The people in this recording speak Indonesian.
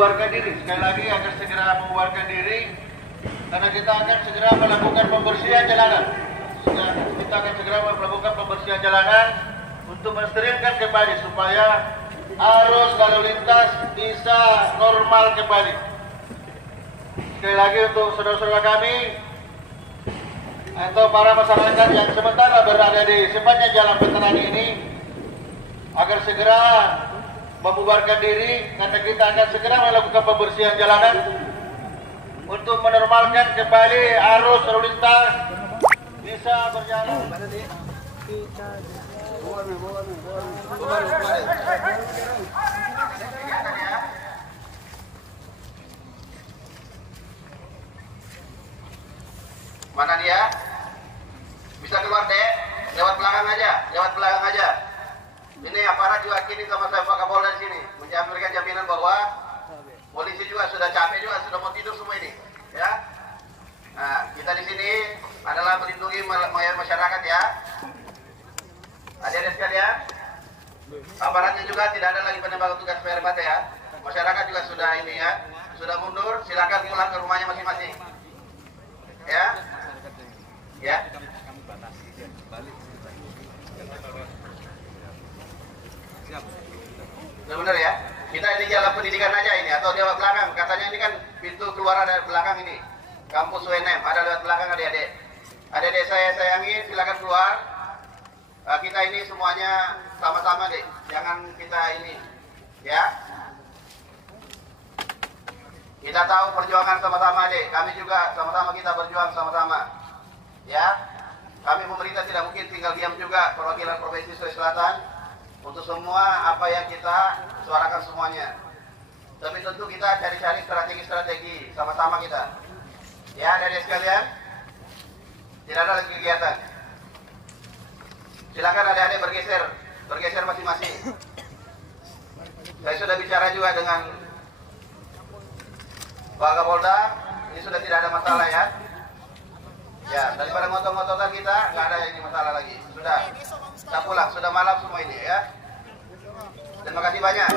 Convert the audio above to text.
membubarkan diri. Sekali lagi akan segera membubarkan diri karena kita akan segera melakukan pembersihan jalanan. Kita akan segera melakukan pembersihan jalanan untuk mensterilkan kembali supaya arus lalu lintas bisa normal kembali. Sekali lagi untuk saudara-saudara kami atau para masyarakat yang sementara berada di sepanjang jalan veteran ini agar segera membubarkan diri karena kita akan segera melakukan pembersihan jalanan untuk menormalkan kembali arus lalu lintas bisa berjalan. Mana dia? Bisa keluar deh, lewat belakang aja, Ini aparat juga kini sama saya Pak Kapolda di sini memberikan jaminan bahwa polisi juga sudah capek juga, sudah mau tidur semua ini, ya. Nah, kita di sini adalah melindungi masyarakat ya. Adik-adik sekalian, aparatnya juga tidak ada lagi penembakan tugas PRBT ya. Masyarakat juga sudah ini ya, sudah mundur, silakan pulang ke rumahnya masing-masing. Ya. Ya. Benar ya. Kita ini jalan pendidikan aja ini atau lewat belakang. Katanya ini kan pintu keluar dari belakang ini. Kampus UNM ada lewat belakang adik-adik. Adik-adik saya sayangi, silakan keluar. Kita ini semuanya sama-sama deh. Jangan kita ini ya. Kita tahu perjuangan sama-sama deh. Kami juga sama-sama kita berjuang sama-sama. Ya. Kami pemerintah tidak mungkin tinggal diam juga, perwakilan Provinsi Sulawesi Selatan untuk semua apa yang kita suarakan semuanya. Tapi tentu kita cari-cari strategi-strategi sama-sama kita. Ya, adik-adik sekalian. Tidak ada lagi kegiatan. Silakan adik-adik bergeser masing-masing. Saya sudah bicara juga dengan Pak Kapolda, ini sudah tidak ada masalah ya. Ya, daripada ngotot-ngototan kita, nggak ada ini masalah lagi. Sudah, kita pulang, sudah malam semua ini ya. Terima kasih banyak.